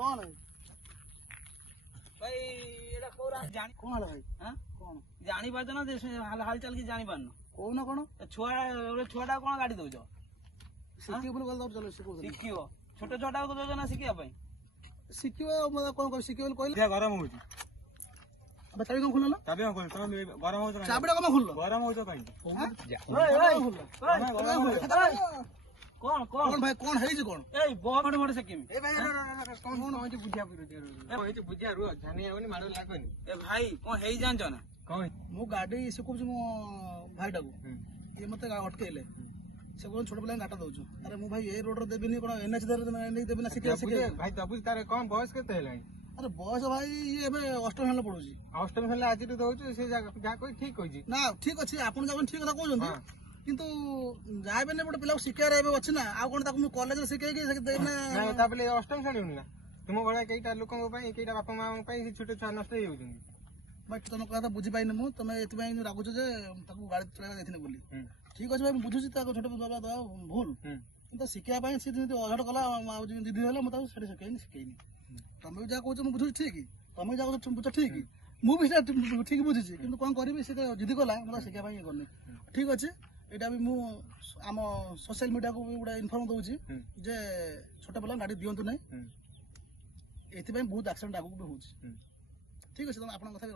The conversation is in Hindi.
कौन है भाई एटा कोरा जानी कौन है भाई हां कौन जानी पाछ ना हाल चाल की जानी पारन कौन कौन छुआटा कौन गाड़ी दउछ सिक्की बोल गल चलो सिको शिखियो छोटे छोटा को दउछ ना शिखिया भाई सिक्कियो मतलब कौन कौन सिक्कियो कहले क्या गरम होची अब चाबी कौन खुलला चाबी खोल तुम गरम हो चाबीटा कौन खुलला गरम हो कहीं कौन कौन कौन भाई कौन है जे कौन ए बहुत बड़ से किम ए भाई कौन होची बुझिया होची बुझिया रु जानी आउनी मारो लागोनी ए भाई कौन हेई जानछ ना कौन मु गाड़ी सिको मो भाईटा को ये मते अटकेले से कोन छोट पिला गाटा दउछु अरे मु भाई ए रोड रे देबिनी कोन एनएच दर नहीं देबिना सिके सिके भाई तबु तारे कम बयस केते हेलानी अरे बयस भाई ये एबे अष्टम हेला पडुची अष्टम हेला आज दउछु से जा कोई ठीक होची ना ठीक अछि आपन जवन ठीक कथा कहउछन किंतु जायबे ने बड पिला सिकेर एबे अछि ना आ कोन ताकु मु कॉलेज रे सिके के देना ना ताबले अष्टम खेलुनी ना तुम बडा केइटा लोकन पई केइटा बापा मां पई छोटे छुआ नष्ट होई होउछन भाई तुम कथा बुझी पाइने मु तुम एतबे रागुछ जे ताकु गाड़ी चलावा देथिने बोली ठीक अछि भाई बुझुची ताको छोटे बाबा दा भूल किंतु सिकिया पाई से जदी अहट कला दीदी होला मता सेठी सिकेनी तुम जा कहछ मु बुझुची ठीक तुम जा कहछ बुझ ठीक मु भी ठीक बुझुची किंतु कोन करबी से जिदी कला मता सिकिया पाई करनी ठीक अछि एटा भी मु आम सोशल मीडिया को भी गुडा इन्फॉर्म दउची जे छोटे पिला गाड़ी दियंतु नै एथि बहुत एक्सीडेंट आगु भी होउची ठीक अछि तुम आपन कथा